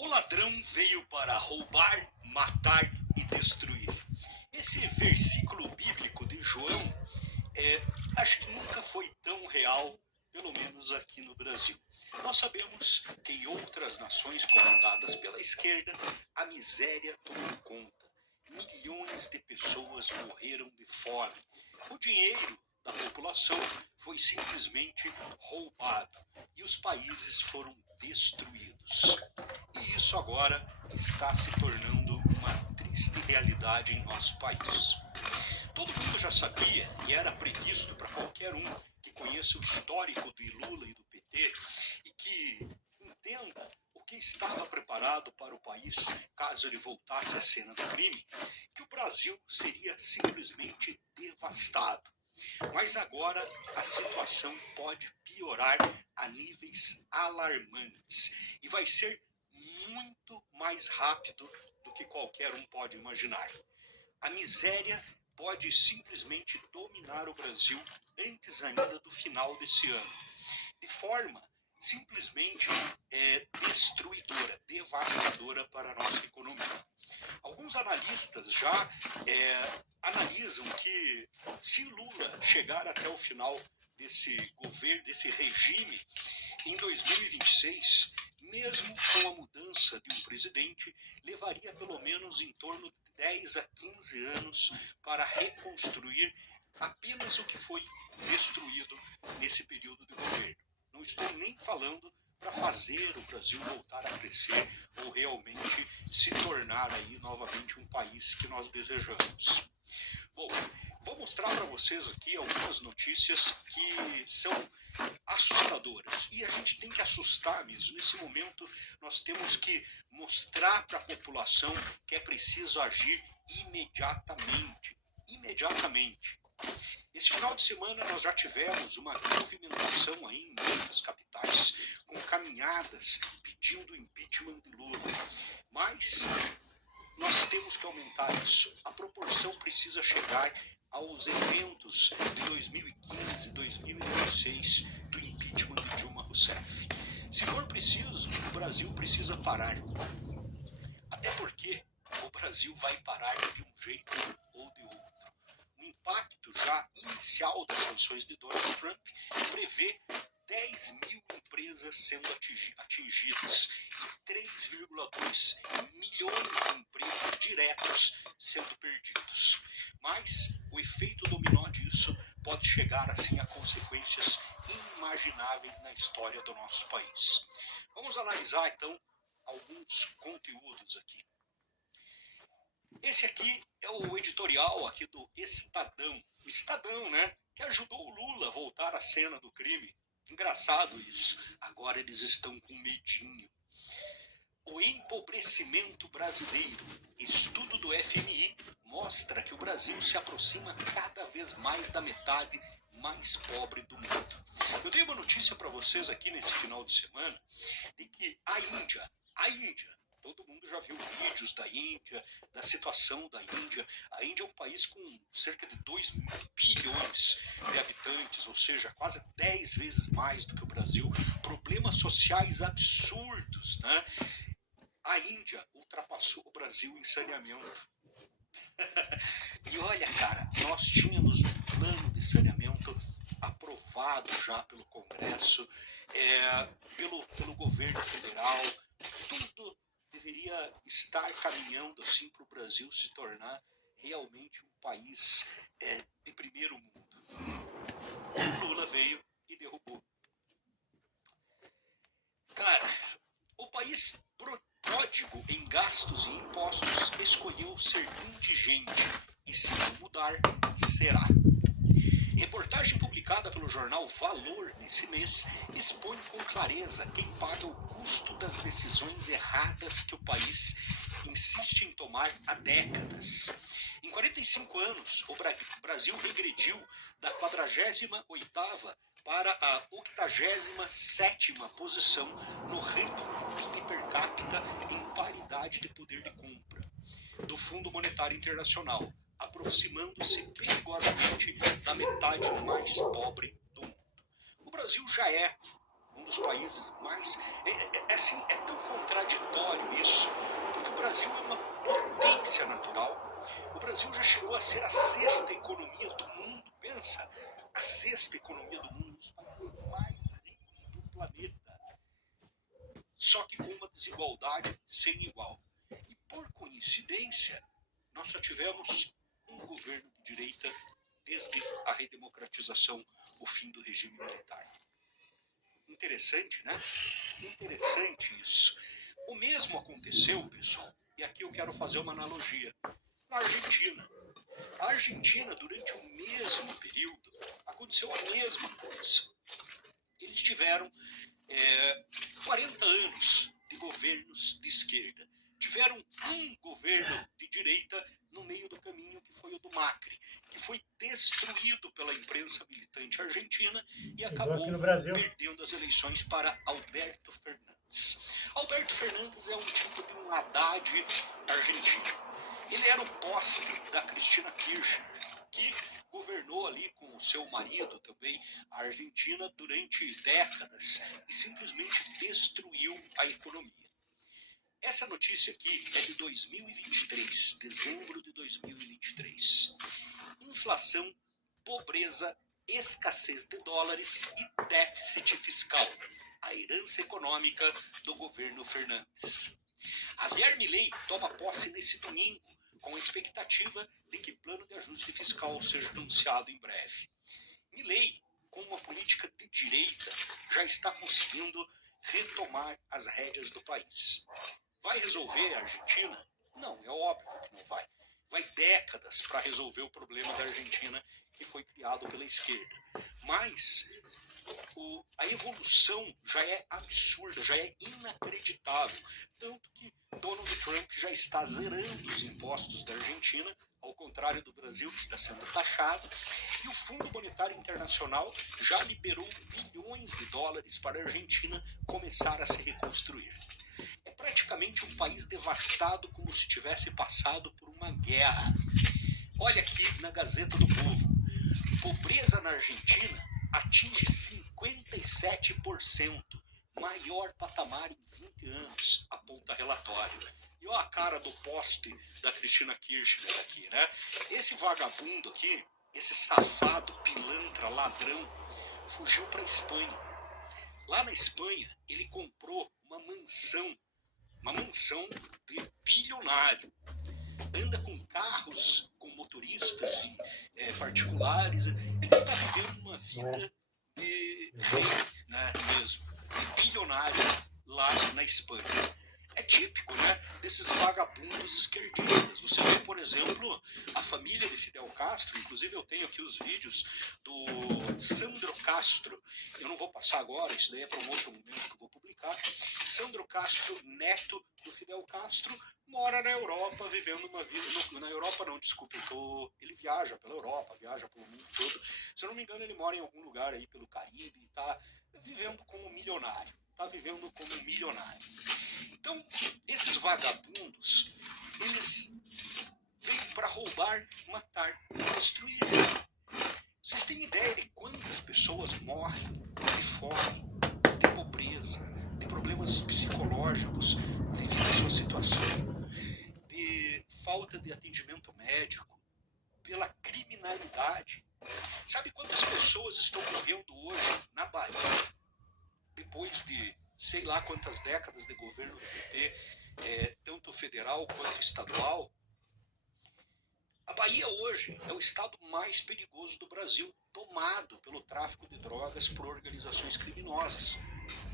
O ladrão veio para roubar, matar e destruir. Esse versículo bíblico de João, acho que nunca foi tão real, pelo menos aqui no Brasil. Nós sabemos que em outras nações comandadas pela esquerda, a miséria tomou conta. Milhões de pessoas morreram de fome. O dinheiro da população foi simplesmente roubado e os países foram destruídos. E isso agora está se tornando uma triste realidade em nosso país. Todo mundo já sabia e era previsto para qualquer um que conheça o histórico de Lula e do PT e que entenda o que estava preparado para o país caso ele voltasse à cena do crime, que o Brasil seria simplesmente devastado. Mas agora a situação pode piorar a níveis alarmantes e vai ser muito mais rápido do que qualquer um pode imaginar. A miséria pode simplesmente dominar o Brasil antes ainda do final desse ano, de forma simplesmente destruidora, devastadora para a nossa economia. Alguns analistas já analisam que se Lula chegar até o final desse governo, desse regime, em 2026, mesmo com a mudança de um presidente, levaria pelo menos em torno de 10 a 15 anos para reconstruir apenas o que foi destruído nesse período de governo. Não estou nem falando para fazer o Brasil voltar a crescer ou realmente se tornar aí novamente um país que nós desejamos. Bom, vou mostrar para vocês aqui algumas notícias que são assustadoras. E a gente tem que assustar mesmo. Nesse momento, nós temos que mostrar para a população que é preciso agir imediatamente. Imediatamente. Esse final de semana nós já tivemos uma movimentação aí em muitas capitais, com caminhadas pedindo o impeachment de Lula. Mas nós temos que aumentar isso. A proporção precisa chegar aos eventos de 2015, 2016 do impeachment de Dilma Rousseff. Se for preciso, o Brasil precisa parar. Até porque o Brasil vai parar de um jeito ou de outro. O impacto já inicial das sanções de Donald Trump prevê 10 mil empresas sendo atingidas e 3,2 milhões de empregos diretos sendo perdidos. Mas o efeito dominó disso pode chegar assim a consequências inimagináveis na história do nosso país. Vamos analisar então alguns conteúdos aqui. Esse aqui é o editorial aqui do Estadão. O Estadão, né? Que ajudou o Lula a voltar à cena do crime. Engraçado isso. Agora eles estão com medinho. O empobrecimento brasileiro. Estudo do FMI mostra que o Brasil se aproxima cada vez mais da metade mais pobre do mundo. Eu dei uma notícia para vocês aqui nesse final de semana de que a Índia, todo mundo já viu vídeos da Índia, da situação da Índia. A Índia é um país com cerca de 2 bilhões de habitantes, ou seja, quase 10 vezes mais do que o Brasil. Problemas sociais absurdos, né? A Índia ultrapassou o Brasil em saneamento. E olha, cara, nós tínhamos um plano de saneamento aprovado já pelo Congresso, pelo governo federal. Tudo deveria estar caminhando assim para o Brasil se tornar realmente um país de primeiro mundo. O Lula veio e derrubou. Cara, o país pródigo em gastos e impostos escolheu ser indigente e se não mudar, será. Reportagem publicada pelo jornal Valor nesse mês expõe com clareza quem paga o custo das decisões erradas que o país insiste em tomar há décadas. Em 45 anos, o Brasil regrediu da 48ª para a 87ª posição no ranking de PIB per capita em paridade de poder de compra do Fundo Monetário Internacional, aproximando-se perigosamente da metade mais pobre do mundo. O Brasil já é um dos países mais... assim, é tão contraditório isso, porque o Brasil é uma potência natural. O Brasil já chegou a ser a 6ª economia do mundo, pensa, a 6ª economia do mundo, um dos países mais ricos do planeta, só que com uma desigualdade sem igual. E por coincidência, nós só tivemos um governo de direita desde a redemocratização, o fim do regime militar. Interessante, né? Interessante isso. O mesmo aconteceu, pessoal, e aqui eu quero fazer uma analogia, na Argentina. A Argentina, durante o mesmo período, aconteceu a mesma coisa. Eles tiveram 40 anos de governos de esquerda. Tiveram um governo de direita no meio do caminho, que foi o do Macri, que foi destruído pela imprensa militante argentina e acabou perdendo as eleições para Alberto Fernandes. Alberto Fernandes é um tipo de um Haddad argentino. Ele era o poste da Cristina Kirchner, que governou ali com o seu marido também a Argentina durante décadas e simplesmente destruiu a economia. Essa notícia aqui é de 2023, dezembro de 2023. Inflação, pobreza, escassez de dólares e déficit fiscal. A herança econômica do governo Fernandes. Javier Milei toma posse nesse domingo, com a expectativa de que plano de ajuste fiscal seja anunciado em breve. Milei, com uma política de direita, já está conseguindo retomar as rédeas do país. Vai resolver a Argentina? Não, é óbvio que não vai. Vai décadas para resolver o problema da Argentina, que foi criado pela esquerda. Mas a evolução já é absurda, já é inacreditável. Tanto que Donald Trump já está zerando os impostos da Argentina, ao contrário do Brasil, que está sendo taxado. E o Fundo Monetário Internacional já liberou bilhões de dólares para a Argentina começar a se reconstruir. É praticamente um país devastado, como se tivesse passado por uma guerra. Olha aqui na Gazeta do Povo. Pobreza na Argentina atinge 57%, maior patamar em 20 anos, aponta relatório. E olha a cara do poste da Cristina Kirchner aqui, né? Esse vagabundo aqui, esse safado, pilantra, ladrão, fugiu para a Espanha. Lá na Espanha, ele comprou uma mansão de bilionário. Anda com carros, com motoristas particulares. Ele está vivendo uma vida de rei, né, mesmo, de bilionário lá na Espanha. É típico, né, desses vagabundos esquerdistas. Você vê, por exemplo, a família de Fidel Castro. Inclusive eu tenho aqui os vídeos do Sandro Castro. Eu não vou passar agora, isso daí é para um outro momento que eu vou publicar. Sandro Castro, neto do Fidel Castro, mora na Europa, vivendo uma vida... Na Europa não, desculpa, ele viaja pela Europa, viaja pelo mundo todo. Se eu não me engano, ele mora em algum lugar aí pelo Caribe e está vivendo como milionário. Então, esses vagabundos, eles vêm para roubar, matar e destruir. Vocês têm ideia de quantas pessoas morrem de fome, de pobreza, de problemas psicológicos devido à sua situação, de falta de atendimento médico, pela criminalidade? Sabe quantas pessoas estão morrendo hoje na Bahia, depois de sei lá quantas décadas de governo do PT, tanto federal quanto estadual? A Bahia hoje é o estado mais perigoso do Brasil, tomado pelo tráfico de drogas por organizações criminosas.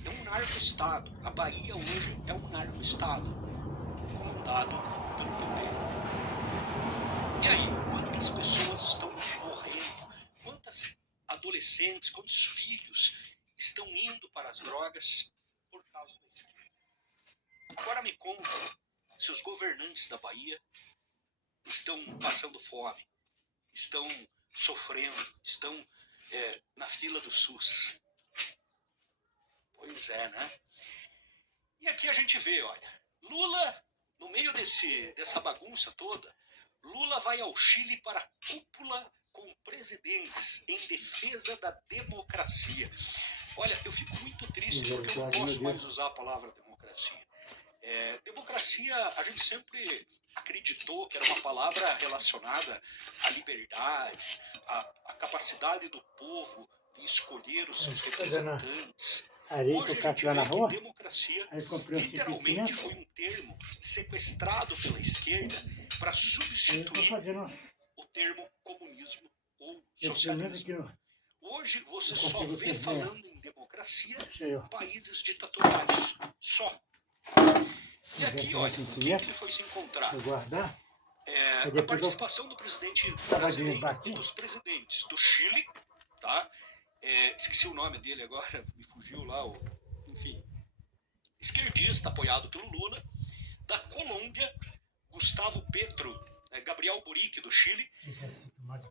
É um narco-estado. A Bahia hoje é um narco-estado, comandado pelo PP. E aí, quantas pessoas estão morrendo? Quantas adolescentes, quantos filhos estão indo para as drogas por causa da esquerda? Agora me conta se os governantes da Bahia estão passando fome, estão sofrendo, estão na fila do SUS. Pois é, né? E aqui a gente vê, olha, Lula, no meio dessa bagunça toda, Lula vai ao Chile para cúpula com presidentes em defesa da democracia. Olha, eu fico muito triste porque eu não posso mais usar a palavra democracia. Democracia, a gente sempre acreditou que era uma palavra relacionada à liberdade, à capacidade do povo de escolher os seus representantes. Hoje a gente vê que democracia literalmente foi um termo sequestrado pela esquerda para substituir o termo comunismo ou socialismo. Hoje você só vê falando em democracia países ditatoriais, só. E aqui, olha, o que ele foi se encontrar? A participação do presidente brasileiro e dos presidentes do Chile, tá? Esqueci o nome dele agora, me fugiu lá, enfim, esquerdista, apoiado pelo Lula, da Colômbia, Gustavo Petro, Gabriel Boric, do Chile,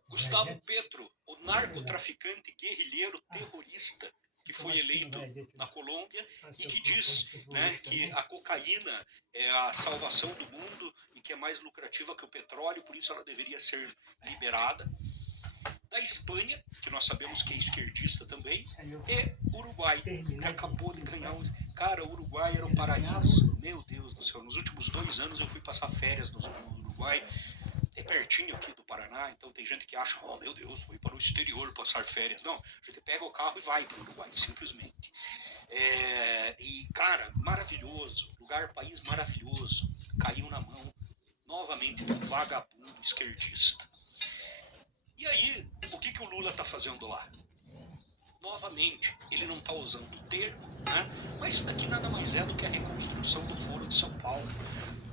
Gustavo Petro, o narcotraficante, guerrilheiro, terrorista, que foi eleito na Colômbia e que diz, né, que a cocaína é a salvação do mundo e que é mais lucrativa que o petróleo, por isso ela deveria ser liberada. Da Espanha, que nós sabemos que é esquerdista também, e Uruguai, que acabou de ganhar um... Cara, o Uruguai era um paraíso, meu Deus do céu. Nos últimos 2 anos eu fui passar férias no Uruguai, é pertinho aqui do Paraná, então tem gente que acha, oh meu Deus, foi para o exterior passar férias. Não, a gente pega o carro e vai para o Uruguai, simplesmente. E, cara, maravilhoso, lugar, país maravilhoso, caiu na mão, novamente, de um vagabundo esquerdista. E aí, o que o Lula está fazendo lá? Novamente, ele não está usando o termo, né? Mas isso daqui nada mais é do que a reconstrução do Foro de São Paulo.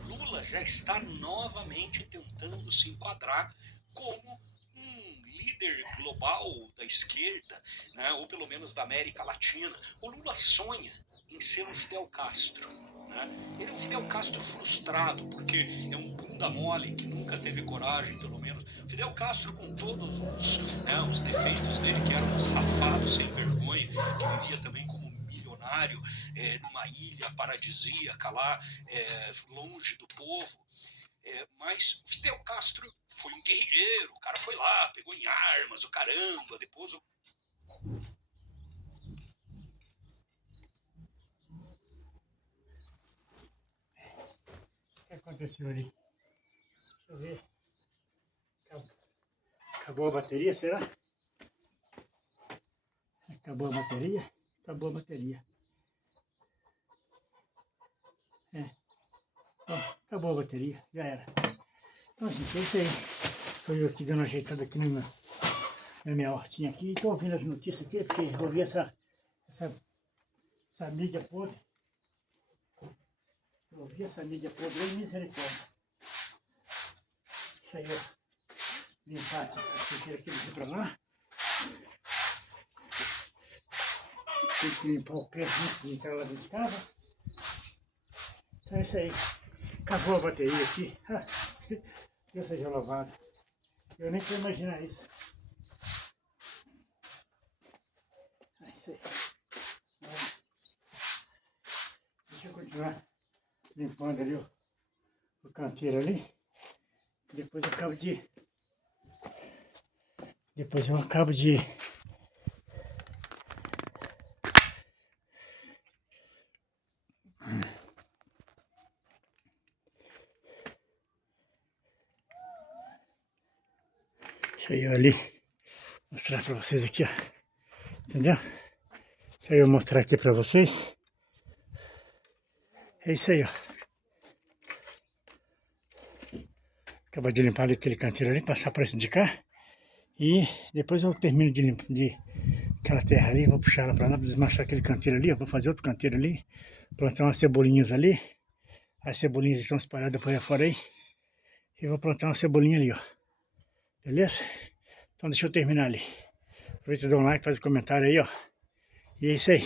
Lula já está novamente tentando se enquadrar como um líder global da esquerda, né? Ou pelo menos da América Latina. O Lula sonha em ser um Fidel Castro. Ele é um Fidel Castro frustrado, porque é um bunda mole que nunca teve coragem, pelo menos. Fidel Castro, com todos os defeitos dele, que era um safado sem vergonha, que vivia também como milionário numa ilha paradisíaca lá, longe do povo. Mas Fidel Castro foi um guerrilheiro, o cara foi lá, pegou em armas, o caramba, depois o... O que aconteceu ali? Deixa eu ver. Acabou a bateria, será? Acabou a bateria? Acabou a bateria. Acabou a bateria, já era. Então, gente, é isso aí. Estou eu aqui dando uma ajeitada aqui na minha hortinha aqui. Estou ouvindo as notícias aqui, porque eu ouvi essa mídia podre. Eu ouvi essa mídia podre aí, misericórdia. Deixa eu limpar aqui essa sujeira aqui daqui pra lá. Tem que limpar o pé antes de entrar lá dentro de casa. Então é isso aí. Acabou a bateria aqui. Deus seja louvado. Eu nem quero imaginar isso. É isso aí. Deixa eu continuar limpando ali o canteiro ali. Depois eu acabo de... Deixa eu ali mostrar pra vocês aqui, ó. Entendeu? Deixa eu mostrar aqui pra vocês. É isso aí, ó. Acabei de limpar ali aquele canteiro ali, passar para esse de cá. E depois eu termino de limpar aquela terra ali, vou puxar ela pra lá, desmanchar aquele canteiro ali, ó. Vou fazer outro canteiro ali, plantar umas cebolinhas ali. As cebolinhas estão espalhadas por aí fora aí. E vou plantar uma cebolinha ali, ó. Beleza? Então deixa eu terminar ali. Aproveita e dá um like, faz um comentário aí, ó. E é isso aí.